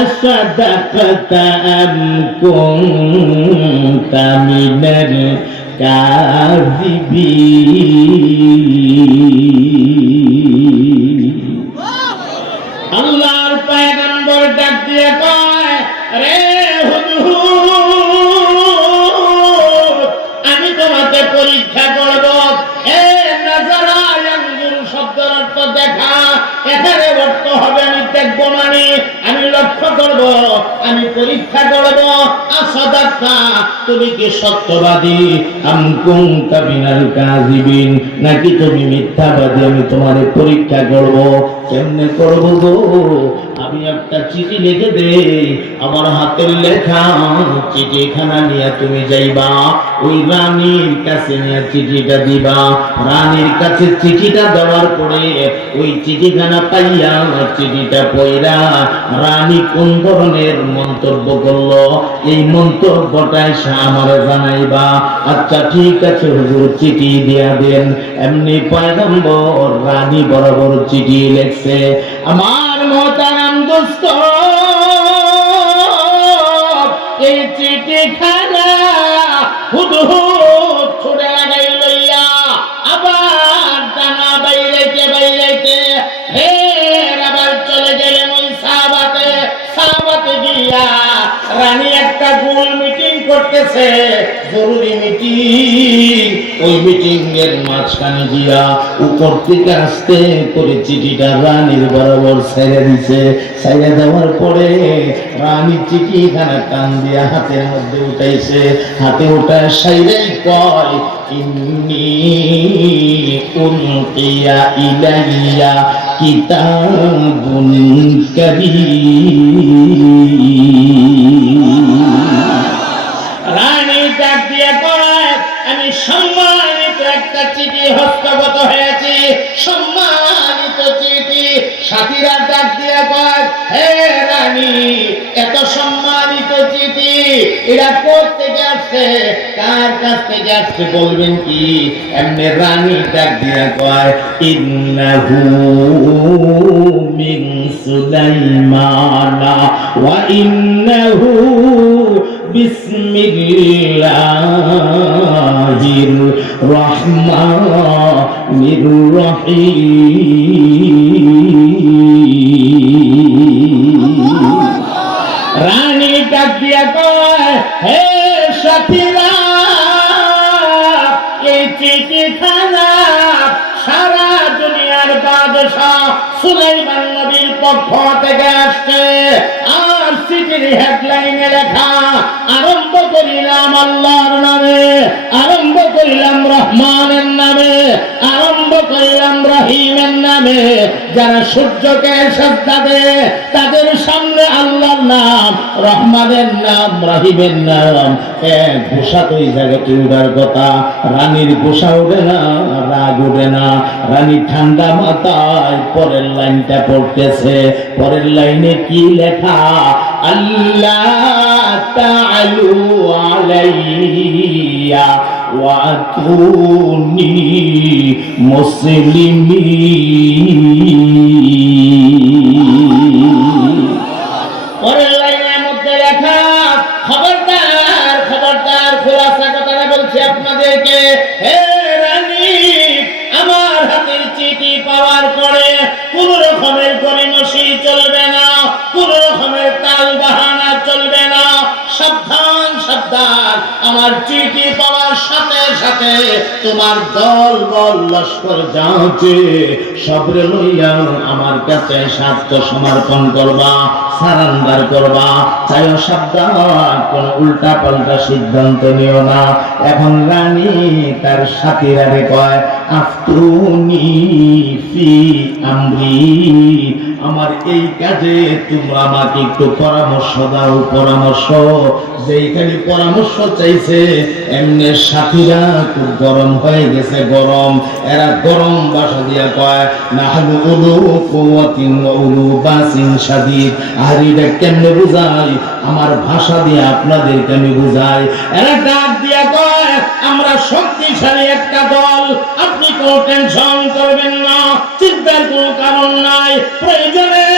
আসাদাকাতা আম কুনতা মিনাল কাযিবিন। আল্লাহর পয়গম্বর ডাক দিয়ে কয়, রে হুদহুদ, আমি তোমাকে পরীক্ষা করব। এ নাজারা ইয়ানজুর শব্দের অর্থ দেখা, এখানে অর্থ হবে আমি দেখবো, মানে আমি লক্ষ্য করব, আমি পরীক্ষা করব। আসাদাকা, তুমি কি সত্যবাদী? আম কুনতা মিনাল কাযিবিন, নাকি তুমি মিথ্যাবাদী? আমি তোমারে পরীক্ষা করব। কেমনে করব গো? আমি একটা চিঠি লিখে দে, আমার হাতের লেখা চিঠিখানা নিয়ে তুমি যাইবা, ওই রানীর কাছে নিয়ে চিঠিটা দিবা। রানীর কাছে চিঠিটা দেওয়ার পরে ওই চিঠিখানা পাইয়া চিঠিটা পড়া রানী কোন ধরনের মন্তব্য করলো, এই মন্তব্যটাই সে আমারে জানাইবা। আচ্ছা ঠিক আছে হুজুর, চিঠি দিয়া দেন। এমনি পয়গম্বর রানী বরাবর চিঠি লিখছে। আমার মোহতারাম দোস্ত, এই চিঠিখানা হুদহুদ ছুড়ে লাগাই লইয়া আবার ডানা বাইরেতে বাইরেতে ফের আবার চলে গেলেন ওই সাহাবাতে গিয়া রানী একটা গোল মিটিং করতেছে, জরুরি মিটিং। ওই মিটিং এর মাঝখানে গিয়া উপর থেকে আসতে করে চিঠিটা রানীর বরাবর ছেড়ে দিছে। ছেড়ে দেওয়ার পরে রানী চিঠিখানা টান দিয়া হাতের মধ্যে উঠাইছে। হাতে উঠায় সাইরাই কয়, ইন্নী উলকিয়া ইলাইয়া কিতাবুন কারীম। রানী ডাক দিয়ে কয়, আমি সম্মানিত একটা চিঠি হস্তগত হয়েছি, সম্মানিত চিঠি। সাথীরা ডাক দিয়ে কয়, হে রানী, এত সম্মানিত চিঠি এটা কোথা থেকে আসছে, কার কাছ থেকে আসছে বলবেন কি? এমনি রানী ডাক দিয়ে কয়, ইন্নাহু মিন সুলাইমানা ওয়া ইন্নাহু বিসমিল্লাহির রহমানির রহিম। রানী ডাক দিয়া কয়, হে সাথীরা, এই চিঠিখানা সারা দুনিয়ার বাদশাহ সুলাইমান নবীর পক্ষ থেকে আসছে। আর চিঠির হেডলাইনে লেখা, আরম্ভ করিলাম আল্লাহর নামে, আরম্ভ করিলাম রহমানের নামে, আরম্ভ করিলাম রহিমের নামে। যারা সূর্যকে সাজদা দেয় তাদের সামনে আল্লাহর নাম, রহমানের নাম, রহিমের নাম এক ঘোষা তো এই জায়গাতে উঠার কথা। রানীর ঘোষা উঠে না, রাগ উঠে না। রানী ঠান্ডা মাথায় পরের লাইনটা পড়তেছে। পরের লাইনে কি লেখা? আল্লাহ তাআলু আলাইয়া ওয়াতুনি মুসলিমিন। পরের লাইনের মধ্যে লেখা, খবরদার খবরদার, খোলাসা কথাটা বলছি আপনাদেরকে। হে রানী, আমার হাতের চিঠি পাওয়ার পরে কোন রকমের গরিমসি চলবে না, কোন রকমের তাল বাহানা চলবে না। সাবধান সাবধান, আমার চিঠি পাওয়ার সাথে সাথে তোমার দল বল লস্কর যাচ্ছে সবরে লইয়া আমার কাছে স্বার্থ সমর্পণ করবা, সারেন্ডার করবা। চাইও সাবধান, কোন উল্টা পাল্টা সিদ্ধান্ত নিও না। এখন রানী তার সাথীরা কয়, আফতুনি ফি আমরি, আমার এই কাজে তোমরা আমাকে একটু পরামর্শ দাও। পরামর্শ যেইখানে পরামর্শ চাইছে এমনি সাথীরা খুব গরম হয়ে গেছে, গরম। এরা গরম ভাষা দিয়া কয়, নাহনু উলু কুওয়াতিন ওয়া উলু বাসিন শাদীদ। আর এটা কেমনে বুঝাই? আমার ভাষা দিয়ে আপনাদেরকে আমি বুঝাই। এরা ডাক দিয়া কয়, আমরা শক্তিশালী একটা দল, আপনি কোনো টেনশন করবেন না, চিন্তার কোনো কারণ নাই। প্রয়োজনে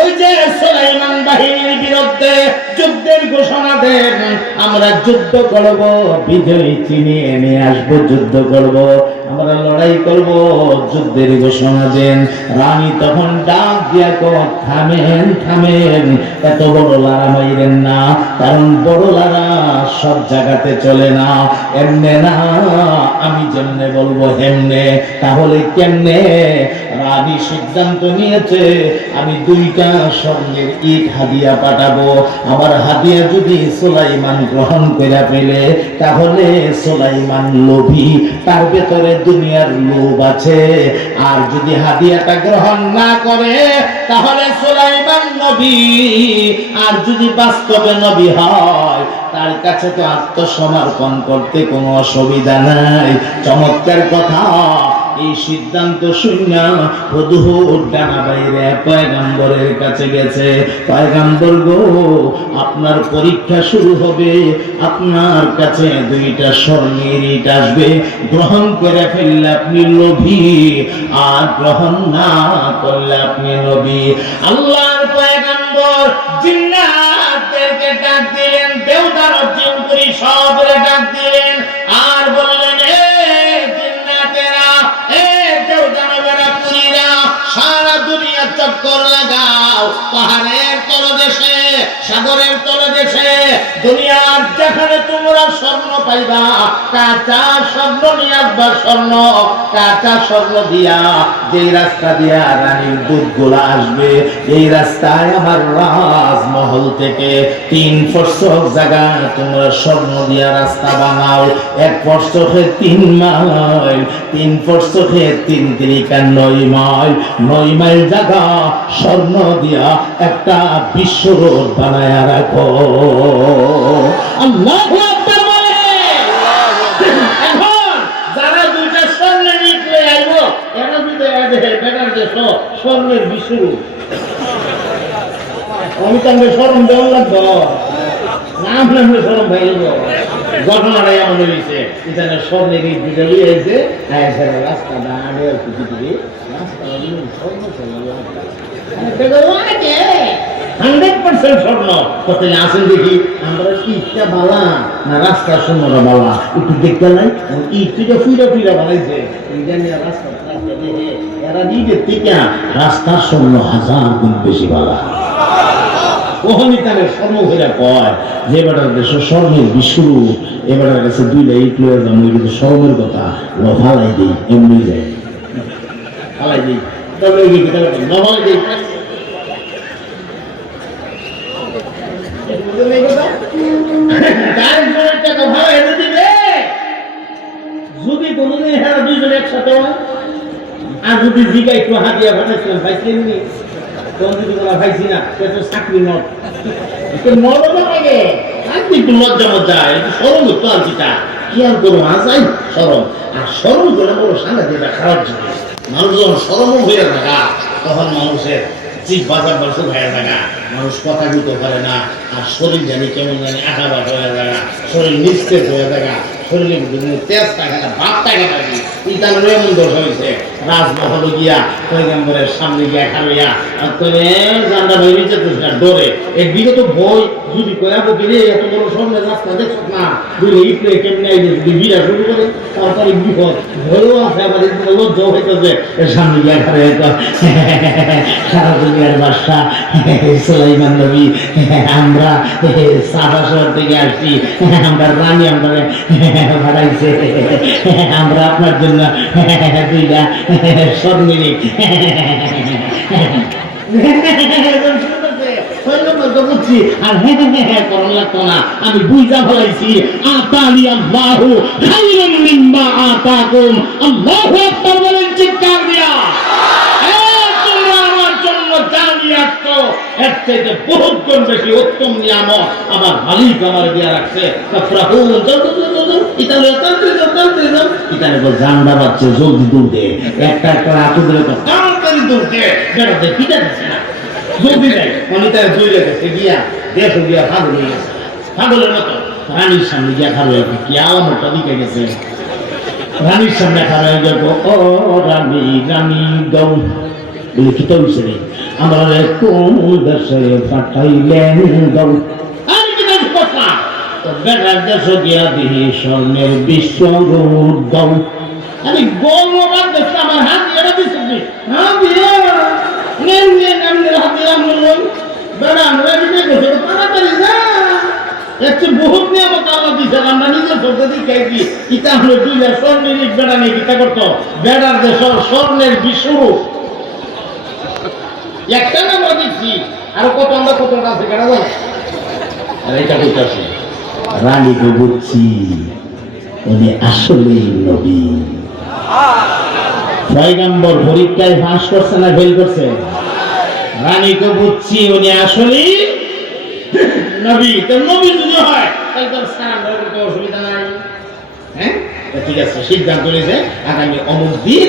ওই যে সুলাইমান বাহিনীর বিরুদ্ধে যুদ্ধের ঘোষণা দেন, আমরা যুদ্ধ করব, বিজয়ী চিনিয়ে এনে আসবো, যুদ্ধ করব, আমরা লড়াই করব, যুদ্ধের ঘোষণা দেন। রানী তখন ডাক দিয়া কো, থামেন থামেন, এত বড় লারা মাইরেন না, কারণ বড় লারা সব জায়গাতে চলে না, এমনে না, আমি যেমনে বলবো হেমনে। তাহলে কেমনে? রানী সিদ্ধান্ত নিয়েছে, আমি 2টা স্বর্ণের ইট হাদিয়া পাঠাবো। আমার হাদিয়া যদি সুলাইমান গ্রহণ করে ফেলে, তাহলে সুলাইমান লোভী, তার ভেতরে দুনিয়ার লোভ আছে। আর যদি হাদিয়াটা গ্রহণ না করে, তাহলে সুলাইমান নবী, আর যদি বাস্তবে নবী হয়, তার কাছে তো আত্মসমর্পণ করতে কোনো অসুবিধা নাই। চমৎকার কথা। এই সিদ্ধান্ত শুনিয়া হুদহুদ ডানা বাইরে পয়গম্বরের কাছে গেছে। পয়গম্বর গো, আপনার পরীক্ষা শুরু হবে, আপনার কাছে 2টা স্বর্ণের ইট আসবে, গ্রহণ করে ফেললে আপনি লোভী, আর গ্রহণ না করলে আপনি নবী। আল্লাহর পয়গম্বর জিন্নাতদেরকে ডাক দিলেন, দেবতার জিন করি সবরে ডাক দিলেন, আর বললেন, সারা দুনিয়া চক্কর লাগাও, পাহাড়ের তলদেশে, সাগরের তলদেশে, দুনিয়ার যেখানে তোমরা স্বর্ণ পাইবা, কাঁচা স্বর্ণ নিয়ে আসবা, স্বর্ণ কাঁচা স্বর্ণ দিয়া, যেই রাস্তা দিয়া রানীর দুধগুলা আসবে, এই রাস্তায় আমার রাজমহল থেকে 3 ফসক জায়গা তোমরা স্বর্ণ দিয়া রাস্তা বানাও। 1 ফসকে 3 মাইল, 3 ফসকে 3 তিরিকা 9 মাইল, 9 মাইল জায়গা স্বর্ণ দিয়া একটা বিশ্ব রোড বানায় রাখো। আল্লাহু আকবার বলে। এখন যারা 2টা স্বর্ণের ইট লয়ে আইব, এরা যদি বেটার দেশ স্বর্ণের বিশ্ব রোড, আমি তাহলে স্মরণ দেওয়া লাগবো, নাম নামলে স্মরণ ভাই ঘটনাটা এমন হয়েছে, এখানে স্বর্ণের ইট দুটো লিয়ে আইছে, রাস্তা দাঁড়ে রাস্তা 100% স্বর্ণ। কোথায় আসেন দেখি, আমরা ইটটা বালা না রাস্তা স্বর্ণটা বালা, একটু দেখতে নাই, ইটটা ফুইরা ফুইরা বানাইছে, রাস্তা এরা নিজের থেকে রাস্তার স্বর্ণ 1000 গুণ বেশি বালা। ওখানে তাহলে স্বর্ণ হইয়া কয় যে বেটার দেশ স্বর্ণের বিশ্বরূপ, এবারের কাছে 2টা ইট লয়ে যাবো, কিন্তু স্বর্ণের কথা ফালাই দিই, এমনি যায় ফালাই দিই, তবে নফালাই দিই। যদি কোনদিন এরা 2জন একসাথে হয়, আর যদি জিগা একটু হাতিয়া ভাটাইছিলাম পাইছিলেন নি, তখন যদি বলা পাইছি না, তো চাকরি নট লাগে, একটু লজ্জা মজ্জা, একটু সরম করতো আর কিটা কি আর করবো, আসাই সরম। আর সরম করে বড় সাংঘাতিক খারাপ জিনিস। মানুষ যখন সরম হয়ে থাকা, তখন মানুষের জিভ বাজার বছর হয়ে থাকা, মানুষ কথা বলতে পারে না, আর শরীর জানি কেমন জানি আঘাত হয়ে থাকা, শরীর নিস্তেজ হয়ে থাকা, শরীরের তেজ থাকে না, ভাব থাকে না, এই কারণে এমন দোষ হয়েছে। রাজমহল গিয়া পয়গম্বরের সামনে গিয়া খাইয়া জানটা বেরিয়ে যেতে ডরে, এর বিগত বই যদি কয়াবো গেলে এত বড় স্বর্ণের রাস্তা দেখছ না, দুই ইটলে কেমনে যদি বিরা শুরু করে, তারপরে বিপদ ভয়ও আছে, আবার লজ্জাও হইতেছে, এর সামনে গিয়া খাইয়া সারা দুনিয়ার বাদশা সুলাইমান নবী, আমরা সাদা শহর থেকে আসছি, আমরা রানী আমরা ভাড়াইছে, আমরা আপনার জন্য 2টা স্বর্ণের আমি বুঝা ফেলাইছি, আতালি আল্লাহু খায়রুম মিম্মা আতাকুম। আল্লাহু আকবার বলেন চিৎকার দিয়া। তোমরা আমার জন্য যা নিয়ে আসছো, এর চাইতে বহুত গুণ বেশি উত্তম নিয়ামত আমার মালিক আমার দিয়া রাখছে। জানডা বাচ্চা জলদি দূর দে, একটা একটা আঁচু দিলে তো তাড়াতাড়ি দূর দে, বেড়াতে পিঠা দিচ্ছে না, জলদি দেয় অনিতার জয় রেখেছে গিয়া দেশ গিয়া পাগল হয়ে গেছে, পাগলের মতো রানীর সামনে গিয়া খারো কি আলামটা দিকে গেছে, রানীর সামনে খারো যাবো, ও রানী রানী গৌ বলে কি তো হইছে আমার কোন দেশে পাঠাইলেন দাও আর কি দেশ কথা তো বেটার দেশ গিয়া দিহি স্বর্ণের বিশ্বরূপ দাও আমি গৌরবার দেশে আমার হাত দিয়ে দিচ্ছি হ্যাঁ দিয়ে নেন হাত দিয়ে আমি বেড়া আমরা বিজয় করছি তাড়াতাড়ি যা একটু বহুত নিয়মত আল্লাহ দিয়েছে আমরা নিজে চলতে দিই ইটা হলো 2 লাখ স্বর্ণের এক বেড়া নিয়ে কিতা করতো বেড়ার যে স্বর্ণের বিশ্বরূপ একটা আমরা দিচ্ছি আর কত আমরা কত আছে কেনা জানো আর এটা করতেছি রানী বুঝছি উনি আসলেই নবী পয়গম্বর পরীক্ষায় পাস করছে না ফেল করছে রানীকে বুঝছি উনি আসলেই নবী তো নবী যদি হয় তাহলে তো সালাম করতে অসুবিধা নাই হ্যাঁ ঠিক আছে সিদ্ধান্ত নিয়েছে আগামী অমুক দিন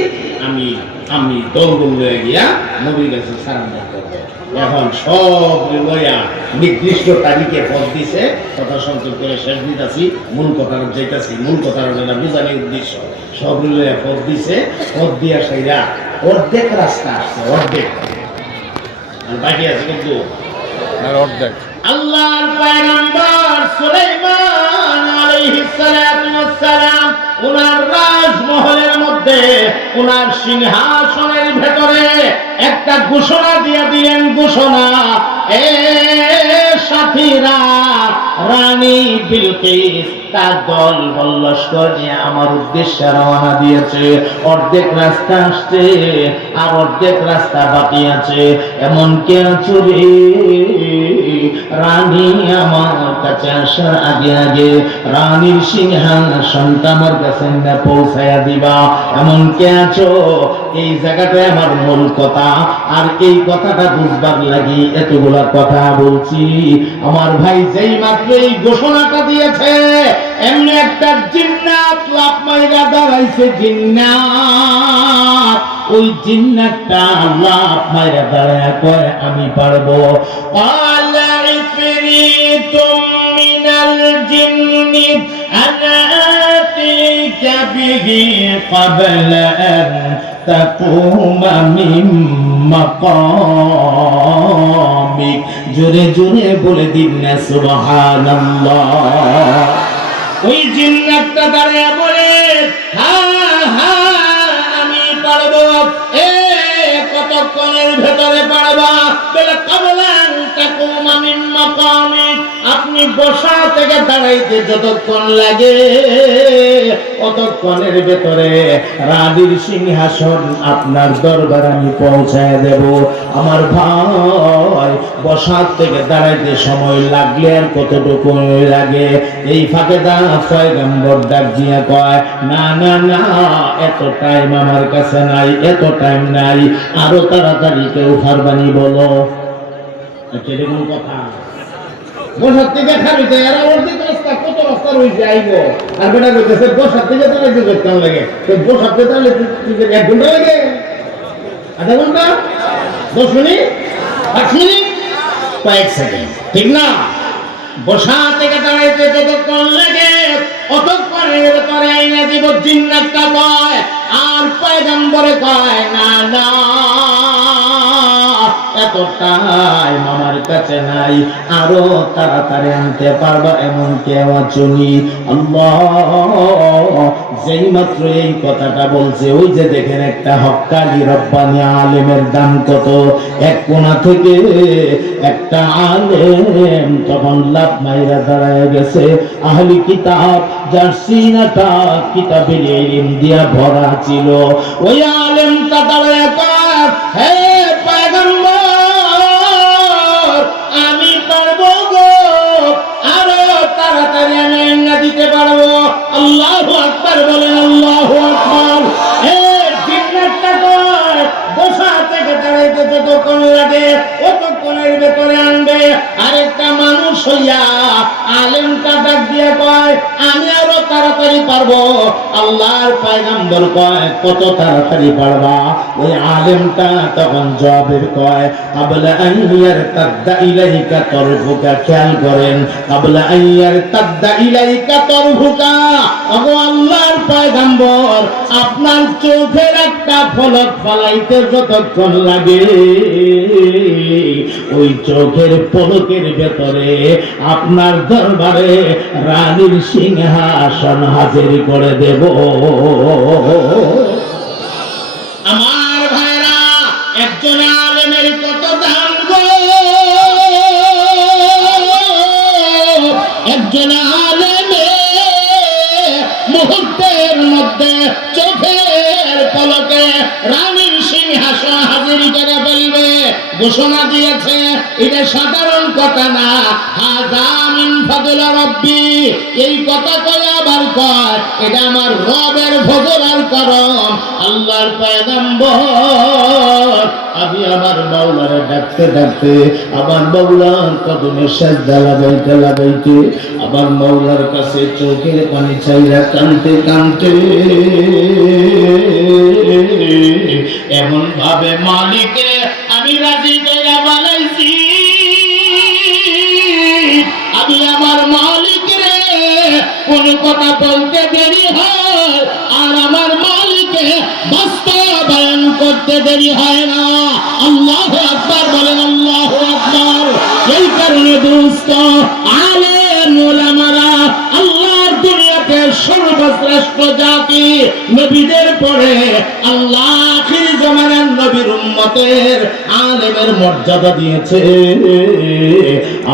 আমি দলবল লয়ে গিয়া নবীর কাছে সালাম করবো এখন সব লইয়া নির্দিষ্ট তারিখে পদ দিছে কথা সংযোগ করে শেষ দিতেছি মূল কথার যাইতাছি মূল কথার বুঝানোর উদ্দেশ্য সব লইয়া পদ দিছে পদ দিয়া সেইরা অর্ধেক রাস্তা আসছে অর্ধেক আর বাকি আছে কিন্তু অর্ধেক আল্লাহর পয়গম্বর সুলাইমান আলাইহিস সালাতু ওয়াস সালাম ওনার রাজমহলের মধ্যে ওনার সিংহাসনের ভেতরে একটা ঘোষণা দিয়ে দিলেন ঘোষণা এ সাথীরা রানী বিলকিস তার দল লস্কর নিয়ে আমার উদ্দেশ্যে রওনা দিয়েছে অর্ধেক রাস্তা আসছে আর অর্ধেক রাস্তা বাকি আছে এমন কে চুরি রানী আমার কাছে আসার আগে আগে রানীর সিংহাসনটা আমার কাছে পৌঁছায়া দিবা এমন কে আছো এই জায়গাটায় আমার মূল কথা আর এই কথাটা বুঝবার লাগি এতগুলা কথা বলছি আমার ভাই যেই মাত্র এই ঘোষণাটা দিয়েছে এমনি একটা জিন্নাত লাফ মাইরা দাঁড়াইছে জিন্নাত ওই জিন্নাতটা লাফ মাইরা দাঁড়ায় কয় আমি পারবো আলা ইফরিতুম মিনাল জিন্নি আনা আতিকা বিহি ক্বাবলা আন তাকুমা মিন মাকামিক জোরে জোরে বলে দিন না সুবহানাল্লাহ ওই জিন্নাতটা দাঁড়িয়ে বলে আমি পারবো এ কতক্ষণের ভেতরে পারবা বলে কাবলান তাকুমা মিন মাকামিক আপনি বসা থেকে দাঁড়াইতে যতক্ষণ লাগে ততক্ষণের ভেতরে রানীর সিংহাসন আপনার দরবার আমি পৌঁছায় দেব আমার ভাই বসার থেকে দাঁড়াইতে সময় লাগলে আর কতটুকু লাগে এই ফাঁকে পয়গম্বর ডাক দিয়া কয় না না না এত টাইম আমার কাছে নাই এত টাইম নাই আরো তাড়াতাড়ি কেউ ফারবানি বলো কিরকম কথা বসার থেকে খাবিতে এরা অর্ধেক রাস্তা কত রাস্তা রয়েছে আইবো আর বেটা কইতেছে বসার থেকে তাহলে করতে লাগে তো বসার থেকে তাহলে 1 ঘন্টা লাগে আধা ঘন্টা 10 মিনিট 5 মিনিট কয়েক সেকেন্ড ঠিক না বসা থেকে দাঁড়াইতে যতক্ষণ লাগে অতক্ষণের ভেতরে আইনা দিব জিন্নাতটা কয় আর পয়গম্বরে কয় না না এত টাইম আমার কাছে নাই আরো তাড়াতাড়ি আনতে পারবা এমন কেউ আছনি আল্লাহ যেই মাত্র এই কথাটা বলছে ওই যে দেখেন একটা হক্কানি রব্বানি আলেমের দাম কত এক কোণা থেকে একটা আলেম তখন লাভ মাইরা দাঁড়ায় গেছে আহলি কিতাব যার সিনাটা কিতাবের ইলম দিয়া ভরা ছিল ওই আলেমটা দাঁড়ায় কয় হে পয়গম্বর আমি পারবো গো আরো তাড়াতাড়ি আমি না দিতে পারবো আল্লাহু আকবার বলেন আল্লাহু আকবার হে জিন্নাতটা কয় বসা থেকে দাঁড়াইতে যতক্ষণ লাগে ততক্ষণের ভেতরে আনবে আরেকটা মানুষ হইয়া আলেমটা ডাক দিয়া কয় আমি আরো তাড়াতাড়ি পারবো আল্লাহর পয়গম্বর কয় কত তাড়াতাড়ি পারবা ওই আলেমটা তখন জবাবের কয় আবলা আইয়ার তাদা ইলাইকা তরফুকা খেয়াল করেন আবলা আইয়ার তাদা ইলাইকা তরফুকা ওগো আল্লাহর পয়গম্বর আপনার চোখের একটা ফলক ফালাইতে যতক্ষণ লাগে ওই চোখের পলকের ভেতরে আপনার দরবারে রানীর সিংহাসন হাজির করে দেব। আমার ভাইরা, একজন আলেমের কত দাম গো, একজন আলেমে মুহূর্তের মধ্যে চোখের পলকে রানীর সিংহাসন হাজির করে ফেলবে। ঘোষণা দিয়েছে, এটা সাধারণ কথা না, হাযা মিন ফাদলি রাব্বি। এই কথা কয় আবার কয় এটা আমার রবের ফজলের করম। আল্লাহর পয়গম্বর আমি আমার মাওলারে ডাকতে ডাকতে আমার মাওলার কদমে সিজদা লাগাইতে লাগাইতে আমার মাওলার কাছে চোখের পানি চাইরা কাঁদতে কাঁদতে এমন ভাবে মালিকে আমি রাজি কইরা বানাইছি, আমি আমার মালিক রে কোন কথা বলতে দেরি হয় আর আমার মালিকে বাস্তবায়ন করতে দেরি হয় না। আল্লাহু আকবার বলেন, আল্লাহু আকবার। এই কারণে দোস্ত, আলেম ওলামারা আল্লাহর দুনিয়াতে সর্বশ্রেষ্ঠ জাতি, নবীদের পরে আল্লাহ আখির জামানার নবীর উম্মতের আলেমের মর্যাদা দিয়েছে।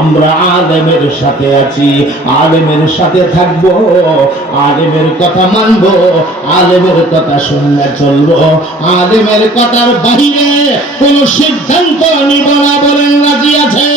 আমরা আলেমের সাথে আছি, আলেমের সাথে থাকবো, আলেমের কথা মানবো, আলেমের কথা শুনলে চলবো, আলেমের কথার বাইরে কোন সিদ্ধান্ত নিব না। বলেন রাজি আছে?